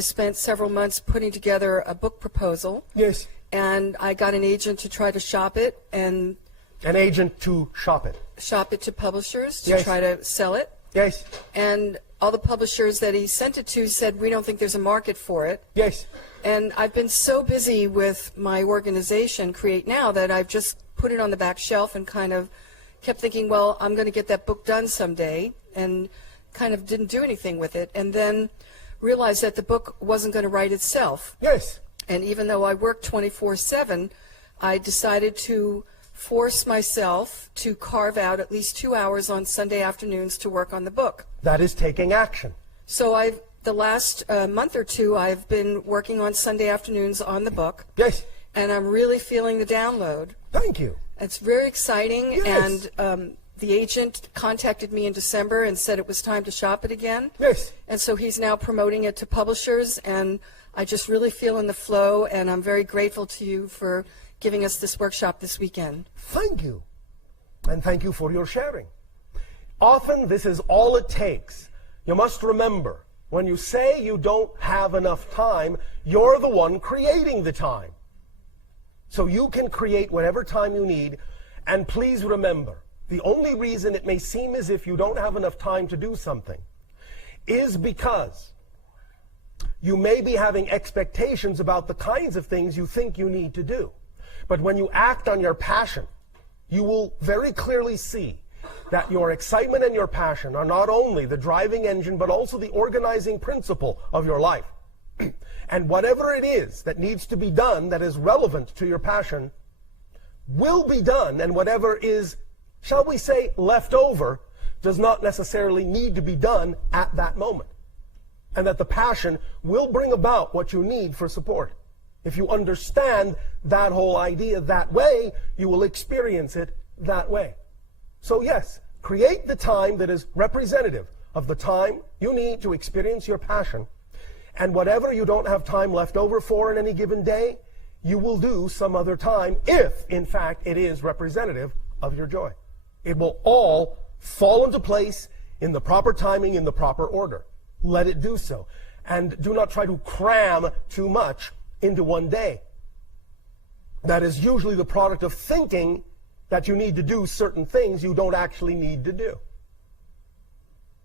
spent several months putting together a book proposal. Yes. And I got an agent to try to shop it and... An agent to shop it. Shop it to publishers to Yes. try to sell it. Yes. And all the publishers that he sent it to said, we don't think there's a market for it. Yes. And I've been so busy with my organization, Create Now, that I've just put it on the back shelf and kind of kept thinking, well, I'm going to get that book done someday, and kind of didn't do anything with it. And then realized that the book wasn't going to write itself. Yes. And even though I work 24/7, I decided to force myself to carve out at least 2 hours on Sunday afternoons to work on the book. That is taking action. So the last month or two, I've been working on Sunday afternoons on the book. Yes. And I'm really feeling the download. Thank you. It's very exciting. Yes. And the agent contacted me in December and said it was time to shop it again. Yes. And so he's now promoting it to publishers, and I just really feel in the flow, and I'm very grateful to you for giving us this workshop this weekend. Thank you. And thank you for your sharing. Often this is all it takes. You must remember, when you say you don't have enough time, you're the one creating the time. So you can create whatever time you need, and please remember, the only reason it may seem as if you don't have enough time to do something is because you may be having expectations about the kinds of things you think you need to do. But when you act on your passion, you will very clearly see that your excitement and your passion are not only the driving engine, but also the organizing principle of your life. And whatever it is that needs to be done that is relevant to your passion will be done, and whatever is, shall we say, left over does not necessarily need to be done at that moment. And that the passion will bring about what you need for support. If you understand that whole idea that way, you will experience it that way. So yes, create the time that is representative of the time you need to experience your passion. And whatever you don't have time left over for in any given day, you will do some other time if, in fact, it is representative of your joy. It will all fall into place in the proper timing, in the proper order. Let it do so. And do not try to cram too much into one day. That is usually the product of thinking that you need to do certain things you don't actually need to do.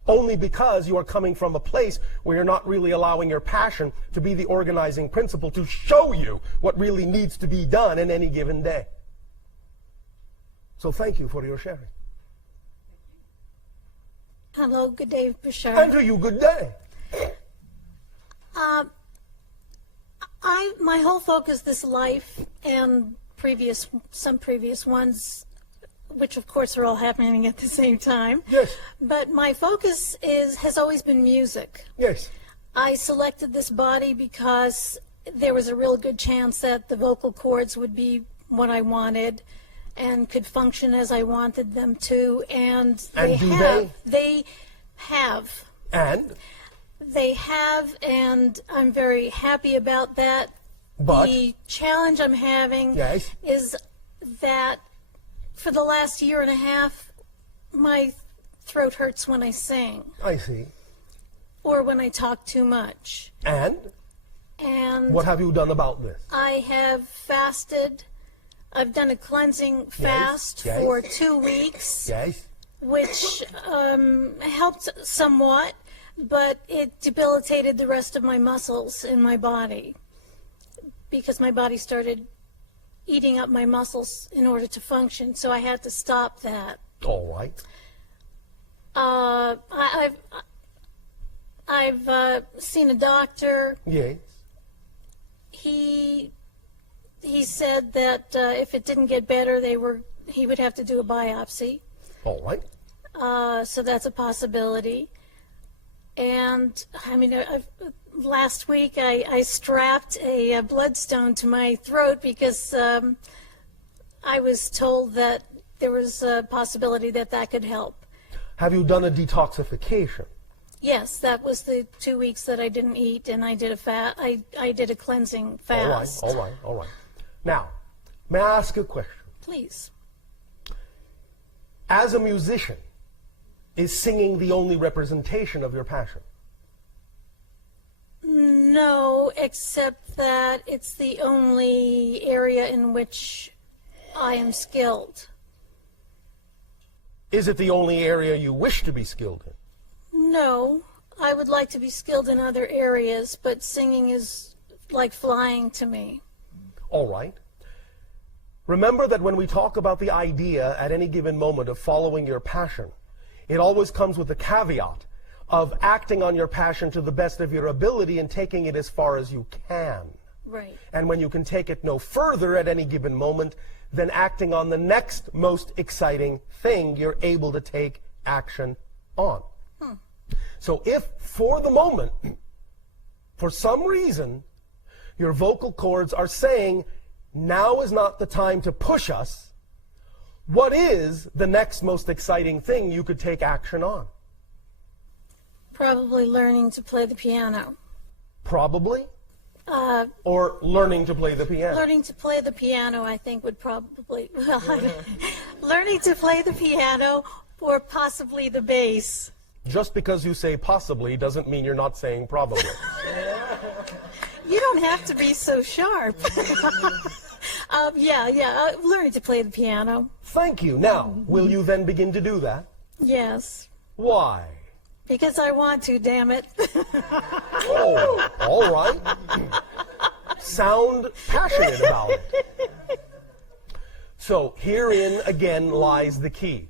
Only because you are coming from a place where you're not really allowing your passion to be the organizing principle to show you what really needs to be done in any given day. So thank you for your sharing. Hello, good day, Bashar. And to you, good day. My whole focus this life and some previous ones, which of course are all happening at the same time. Yes. But my focus has always been music. Yes. I selected this body because there was a real good chance that the vocal cords would be what I wanted and could function as I wanted them to, and they have. And? They have, and I'm very happy about that. But? The challenge I'm having Yes. is that for the last year and a half, my throat hurts when I sing. I see. Or when I talk too much. And? And What have you done about this? I have fasted. I've done a cleansing fast yes. for 2 weeks, Yes. which helped somewhat, but it debilitated the rest of my muscles in my body because my body started eating up my muscles in order to function, so I had to stop that. All right. I've seen a doctor. Yes. He said that if it didn't get better, he would have to do a biopsy. All right. So that's a possibility. And I mean, last week I strapped a bloodstone to my throat because I was told that there was a possibility that could help. Have you done a detoxification? Yes, that was the 2 weeks that I didn't eat, and I did I did a cleansing fast. All right. Now, may I ask a question? Please. As a musician, is singing the only representation of your passion? No, except that it's the only area in which I am skilled. Is it the only area you wish to be skilled in? No, I would like to be skilled in other areas, but singing is like flying to me. All right. Remember that when we talk about the idea at any given moment of following your passion, it always comes with the caveat of acting on your passion to the best of your ability and taking it as far as you can. Right. And when you can take it no further at any given moment, then acting on the next most exciting thing you're able to take action on. So if, for the moment, for some reason, your vocal cords are saying, now is not the time to push us, what is the next most exciting thing you could take action on? Probably learning to play the piano. Probably? Or learning to play the piano? Learning to play the piano, I think, would probably, learning to play the piano or possibly the bass. Just because you say possibly doesn't mean you're not saying probably. You don't have to be so sharp. Learning to play the piano. Thank you. Now, will you then begin to do that? Yes, Why? because I want to, damn it. Oh, all right. Sound passionate about it. So herein again lies the key.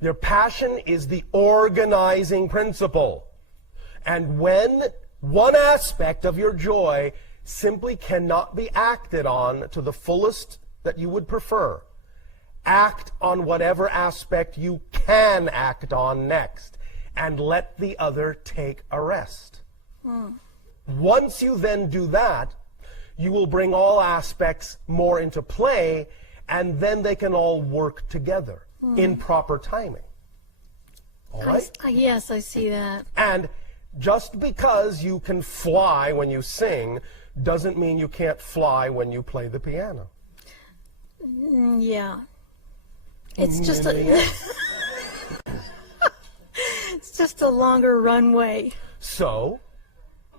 Your passion is the organizing principle. And when one aspect of your joy simply cannot be acted on to the fullest that you would prefer, act on whatever aspect you can act on next, and let the other take a rest. Once you then do that, you will bring all aspects more into play, and then they can all work together in proper timing. All right? Yes, I see that. And just because you can fly when you sing doesn't mean you can't fly when you play the piano. Yeah. It's just it's just a longer runway. So,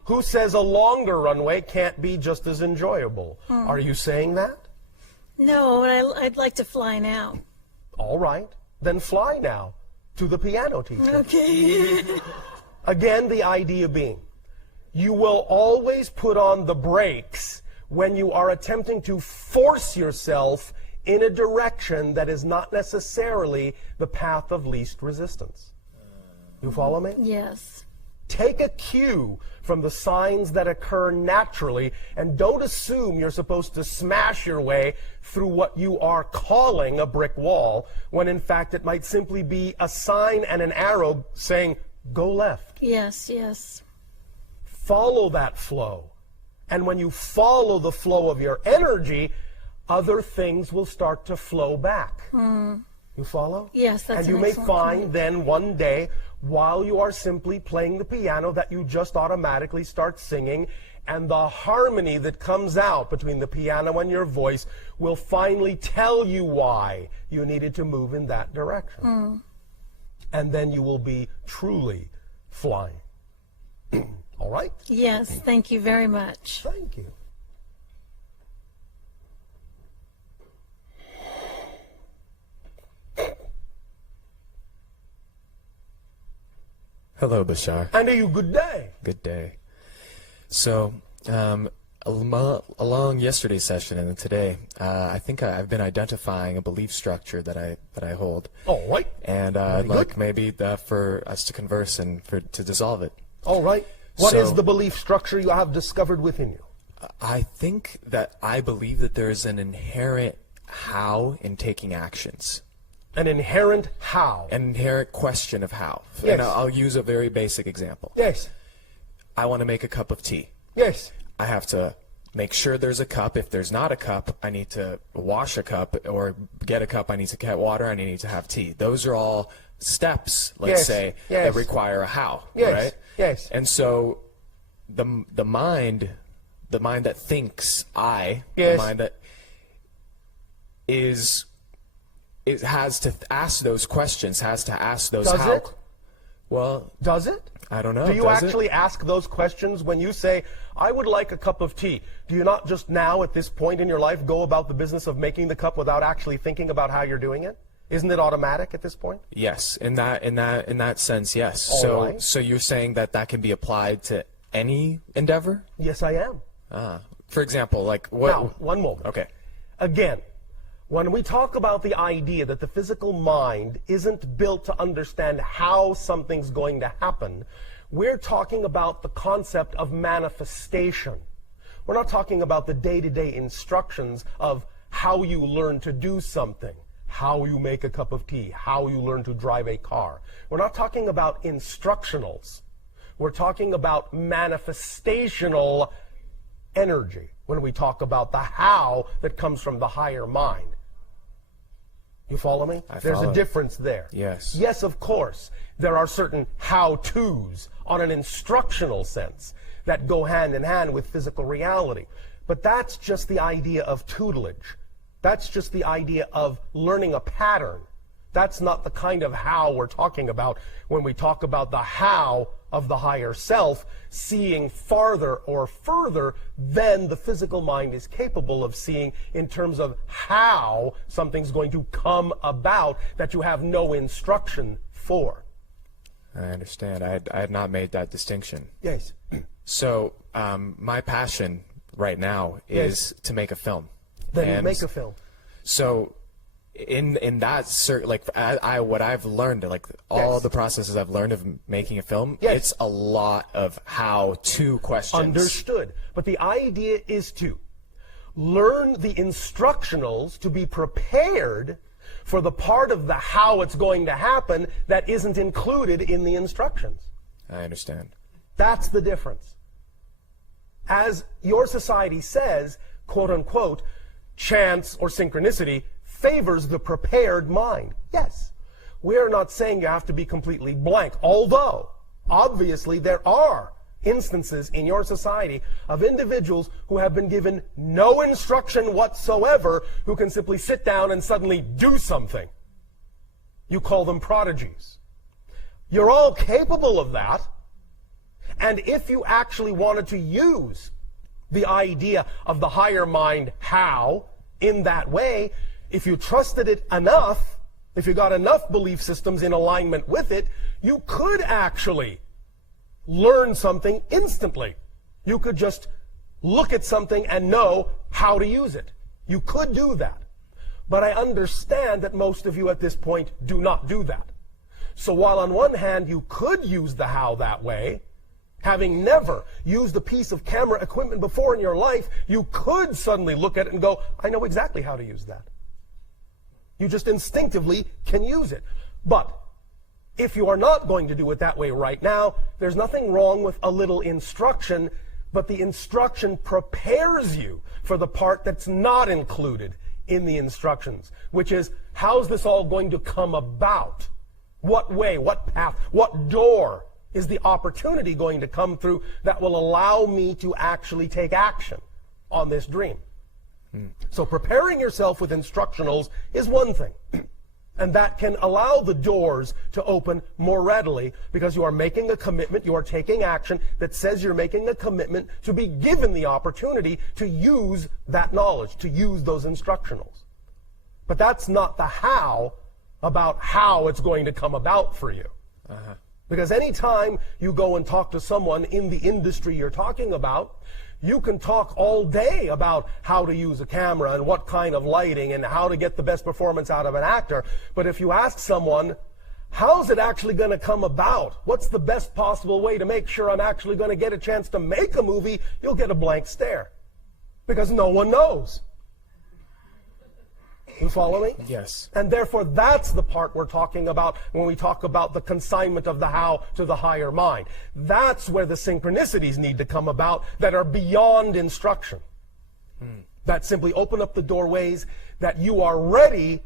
who says a longer runway can't be just as enjoyable? Are you saying that? No, I'd like to fly now. All right, then fly now to the piano teacher. Okay. Again, the idea being, you will always put on the brakes when you are attempting to force yourself in a direction that is not necessarily the path of least resistance. You follow me? Yes. Take a cue from the signs that occur naturally, and don't assume you're supposed to smash your way through what you are calling a brick wall, when in fact it might simply be a sign and an arrow saying, go left. Yes, yes. Follow that flow. And when you follow the flow of your energy, other things will start to flow back. You follow? Yes, that's And you an may excellent find point. then one day, while you are simply playing the piano, that you just automatically start singing, and the harmony that comes out between the piano and your voice will finally tell you why you needed to move in that direction. And then you will be truly flying. All right? Yes, thank you very much. Thank you. Hello, Bashar. And you good day. Good day. So, along yesterday's session and today, I think I've been identifying a belief structure that I hold, All right. and I'd Very like good. maybe for us to converse and to dissolve it. All right. What is So- the belief structure you have discovered within you? I think that I believe that there is an inherent how in taking actions. An inherent how. An inherent question of how. Yes. And I'll use a very basic example. Yes. I want to make a cup of tea. Yes. I have to make sure there's a cup. If there's not a cup, I need to wash a cup, or get a cup, I need to get water, and I need to have tea. Those are all steps, let's Yes, say, yes. that require a how, Yes, right? yes. And so the mind that thinks I, Yes. the mind that is it has to ask those questions, has to ask those Does how. it? Well, Does it? I don't know. Do you does actually it? ask those questions when you say, I would like a cup of tea? Do you not just now, at this point in your life, go about the business of making the cup without actually thinking about how you're doing it? Isn't it automatic at this point? Yes, in that sense, yes. All right. So you're saying that can be applied to any endeavor? Yes, I am. For example, like what? Now, one moment. Okay. Again, when we talk about the idea that the physical mind isn't built to understand how something's going to happen, we're talking about the concept of manifestation. We're not talking about the day-to-day instructions of how you learn to do something, how you make a cup of tea, how you learn to drive a car. We're not talking about instructionals. We're talking about manifestational energy when we talk about the how that comes from the higher mind. You follow me? There's a difference there. Yes. Yes, of course. There are certain how-tos on an instructional sense that go hand in hand with physical reality. But that's just the idea of tutelage. That's just the idea of learning a pattern. That's not the kind of how we're talking about when we talk about the how of the higher self, seeing farther or further than the physical mind is capable of seeing in terms of how something's going to come about that you have no instruction for. I understand. I had not made that distinction. Yes. So my passion right now is to make a film. Then And make a film. So in that what I've learned, like all Yes. the processes I've learned of making a film, Yes. it's a lot of how-to questions. Understood. But the idea is to learn the instructionals to be prepared for the part of the how it's going to happen that isn't included in the instructions. I understand. That's the difference. As your society says, quote unquote, chance or synchronicity favors the prepared mind. Yes. We're not saying you have to be completely blank, although obviously there are instances in your society of individuals who have been given no instruction whatsoever who can simply sit down and suddenly do something. You call them prodigies. You're all capable of that. And if you actually wanted to use the idea of the higher mind how in that way, if you trusted it enough, if you got enough belief systems in alignment with it, you could actually learn something instantly. You could just look at something and know how to use it. You could do that. But I understand that most of you at this point do not do that. So while on one hand you could use the how that way, having never used a piece of camera equipment before in your life, you could suddenly look at it and go, I know exactly how to use that. You just instinctively can use it. But if you are not going to do it that way right now, there's nothing wrong with a little instruction, but the instruction prepares you for the part that's not included in the instructions, which is, how's this all going to come about? What way, what path, what door is the opportunity going to come through that will allow me to actually take action on this dream? So preparing yourself with instructionals is one thing. And that can allow the doors to open more readily because you are making a commitment, you are taking action that says you're making a commitment to be given the opportunity to use that knowledge, to use those instructionals. But that's not the how about how it's going to come about for you. Because anytime you go and talk to someone in the industry you're talking about, you can talk all day about how to use a camera and what kind of lighting and how to get the best performance out of an actor. But if you ask someone, how's it actually going to come about? What's the best possible way to make sure I'm actually going to get a chance to make a movie? You'll get a blank stare. Because no one knows. You follow me? Yes. And therefore, that's the part we're talking about when we talk about the consignment of the how to the higher mind. That's where the synchronicities need to come about that are beyond instruction. That simply open up the doorways that you are ready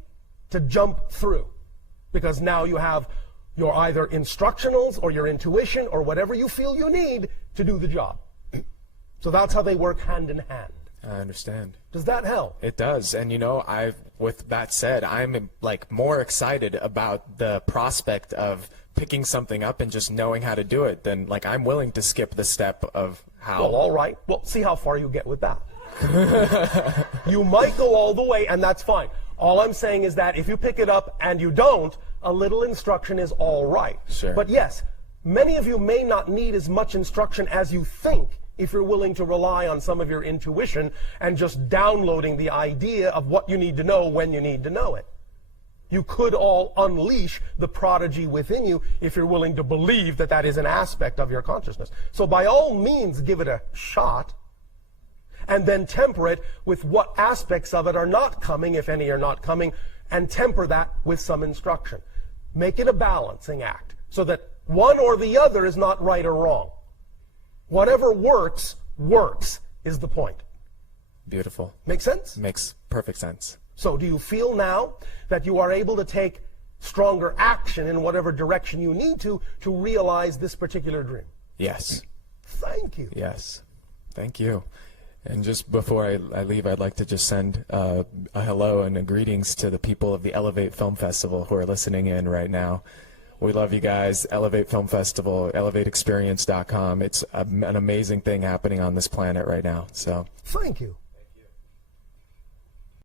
to jump through. Because now you have your either instructionals or your intuition or whatever you feel you need to do the job. So that's how they work hand in hand. I understand. Does that help? It does. And with that said, I'm like more excited about the prospect of picking something up and just knowing how to do it, then like I'm willing to skip the step of how. Well, all right. Well, see how far you get with that. You might go all the way, and that's fine. All I'm saying is that if you pick it up and you don't, a little instruction is all right. Sure. But yes, many of you may not need as much instruction as you think if you're willing to rely on some of your intuition and just downloading the idea of what you need to know when you need to know it. You could all unleash the prodigy within you if you're willing to believe that that is an aspect of your consciousness. So by all means, give it a shot, and then temper it with what aspects of it are not coming, if any are not coming, and temper that with some instruction. Make it a balancing act so that one or the other is not right or wrong. Whatever works, works is the point. Beautiful. Make sense? Makes perfect sense. So do you feel now that you are able to take stronger action in whatever direction you need to realize this particular dream? Yes. Thank you. Yes. Thank you. And just before I leave, I'd like to just send a hello and a greetings to the people of the Elevate Film Festival who are listening in right now. We love you guys. Elevate Film Festival, elevateexperience.com. It's an amazing thing happening on this planet right now. So Thank you.